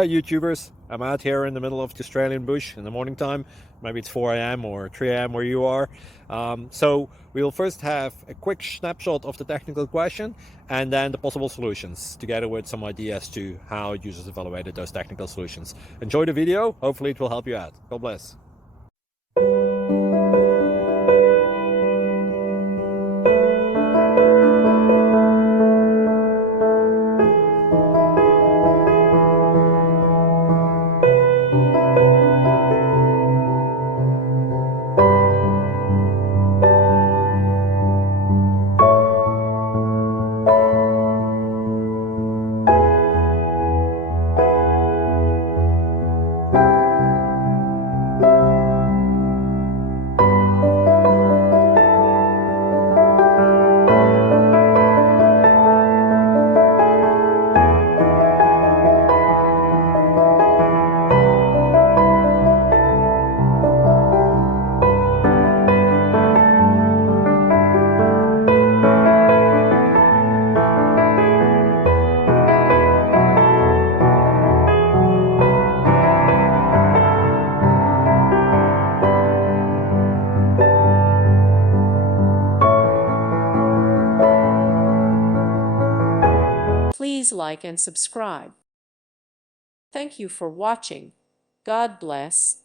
Hi YouTubers, I'm out here in the middle of the Australian bush in the morning time. Maybe it's 4 a.m. or 3 a.m. where you are. So we'll first have a quick snapshot of the technical question and then the possible solutions, together with some ideas to how users evaluated those technical solutions. Enjoy the video, hopefully it will help you out. God bless. Please like and subscribe. Thank you for watching. God bless.